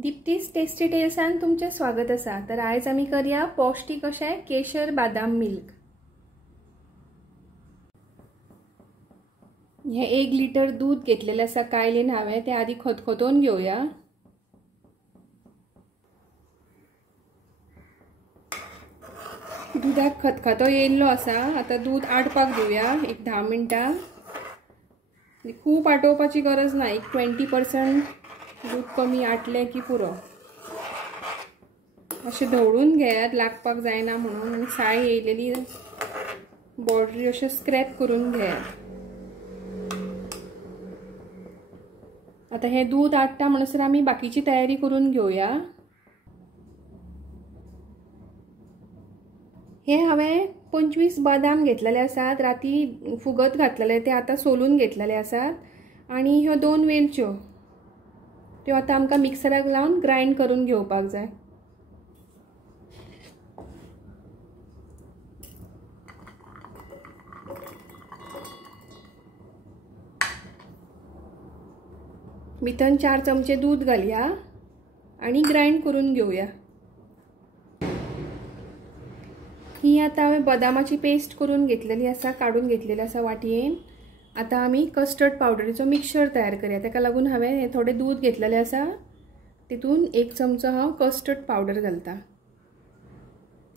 दीप्तीज tasty टेल्सान तुमचे स्वागत आसा। तर आज आमी करया पौष्टिक अशें केशर बादाम मिल्क। हे 1 लिटर दूध घेतलेले आसा कायलेन हांवें ते आधी खतखतोन घेवया। दुधाक खतखतो येयल्लो आसा। आता दूध आटपाक दिवया एक 10 मिनटां। खूब आटोवपाची गरज ना, एक 20% दूध कमी आटले की पुरो। अशें धवळून घेयात, लागपाक जायना म्हणून, आनी साय येयलेली बॉर्डरी अशें स्क्रॅप करून घेयात। आता हे दूध आटता म्हणसर आमी बाकीची तयारी करून घेवया। हे हांवें 25 बदाम घेतलेले आसात, राती फुगत घातलेले, ते आता सोलून घेतलेले आसात। आणि ह्यो 2 वेलच्यो त्यो आता आमकां मिक्सराक लावन ग्राइंड करून घेवपाक जाय। भितर 4 चमचे दूध घालया आणि ग्राइंड करून घेवया। ही आता हांवें बदामाची पेस्ट करून घेतलेली आसा, काढून घेतलेली आसा वाटयेन। आता आमी कस्टर्ड पावडरीचो मिक्सचर तयार करया। ताका लागून हांवें हे थोडे दूध घेतलेले आसा, तितून 1 चमचो हांव कस्टर्ड पावडर घालता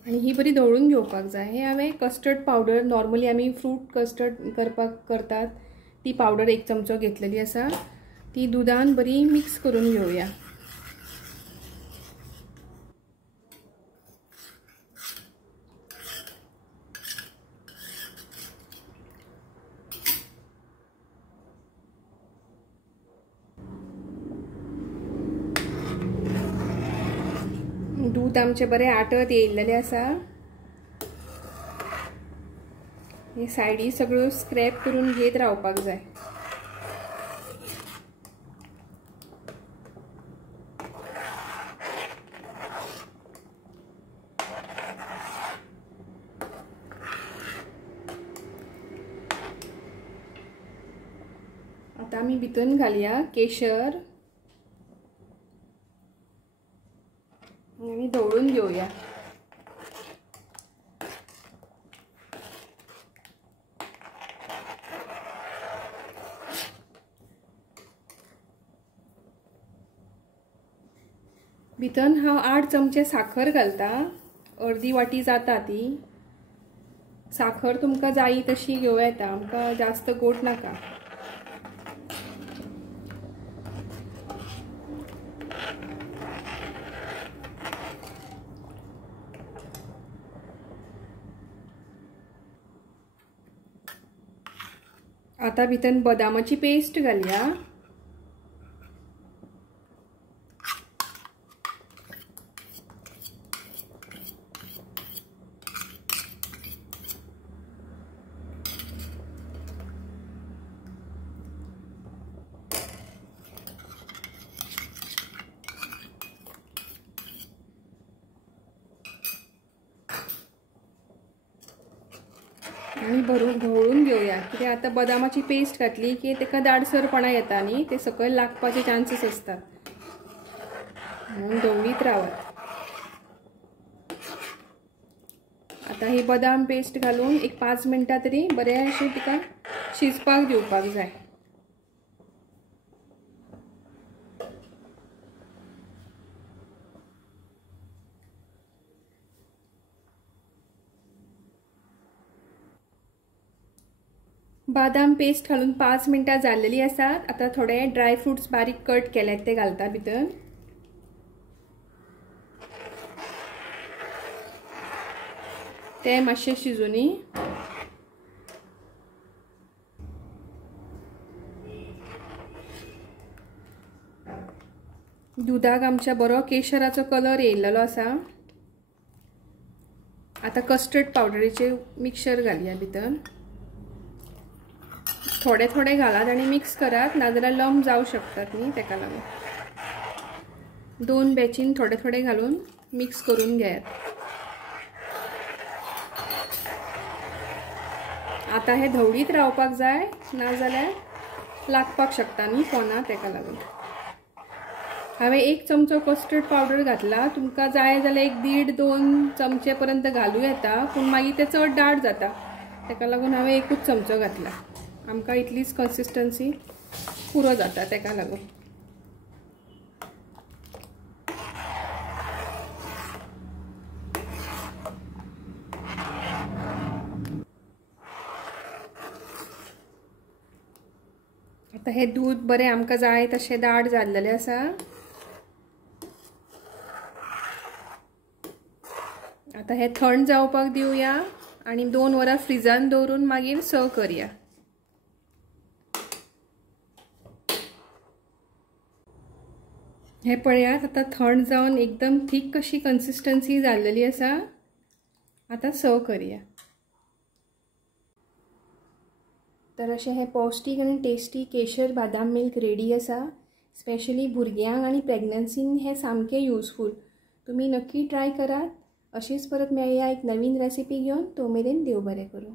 आणि ही बरी धवळून घेवपाक जाय। हे हांवें कस्टर्ड पावडर नॉर्मली आमी फ्रूट कस्टर्ड करतात ती पावडर 1 चमचो घेतलेली आसा। ती दुधान बरी मिक्स करून घेवया। दूध आमचे बरे आटत येयल्लेले आसा। हे सायडी सगळ्यो स्क्रॅप करून घेत रावपाक जाय। आता आमी भितून घालया केशर आणि धवळून घेवया। भितर हांव 8 चमचे साखर घालता, अर्दी वाटी जाता ती। साखर तुमकां जायी तशी घेवं येता, आमकां जास्त गोड नाका। आता भितर बदामाची पेस्ट घालया। आणि ढवळून घेवया, कित्याक आता बदामाची पेस्ट घातली की तेका दाटसरपणा येता न्ही, ते सकयल लागपाचे चान्सेस असतात, म्हणून ढवळीत रावात। आता ही बदाम पेस्ट घालून एक 5 मिनटां तरी बरे अशी तिका शिजपाक दिवपाक जाय। बादाम पेस्ट घालून 5 मिनटां जाल्लेली आसात। आता थोडे ड्राय फ्रूट्स बारीक कट केलेत ते घालता भितर। ते मातशे शिजूनी। दुधाक आमच्या बरो केशराचो कलर येयल्लो आसा। आता कस्टर्ड पावडरीचे मिक्सचर घालया भितर। थोडे थोडे घालात आणि मिक्स करात, नाजाल्यार लंप जावं शकतात न्ही, ताका लागून 2 बॅचीन थोडे थोडे घालून मिक्स करून घेयात। आता हे धवळीत रावपाक जाय, नाजाल्यार लागपाक शकता न्ही फोना, ताका लागून। हांवें 1 चमचो कस्टर्ड पावडर घातला. तुमकां जाय जाल्यार 1.5-2 चमचे पर्यंत घालूं येता, पूण मागीर तें चड दाट जाता. ताका लागून हांवें 1च चमचो घातला. आमकां इतलीच कन्सिस्टन्सी पुरो जाता ताका लागून. आता हे दूध बरें आमकां जाय तशें दाट जाल्लेलें आसा. आता हे थंड जावपाक दिवया आणि 2 वरां फ्रिजान दवरून मागीर सर्व करया. हे पळयात आता थंड जावन एकदम थीक कशी कन्सिस्टन्सी जाल्लेली आसा. आता सर्व करया. तर अशें हे पौष्टिक आनी टेस्टी केशर बादाम मिल्क रेडी आसा. स्पेशली भुरग्यांक आनी प्रेग्नन्सीन हे सामकें यूजफूल. तुम्ही नक्की ट्राय करात. अशीच परत मेळया एक नवीन रेसिपी घेवन. तो मेरेन देव बरें करूं.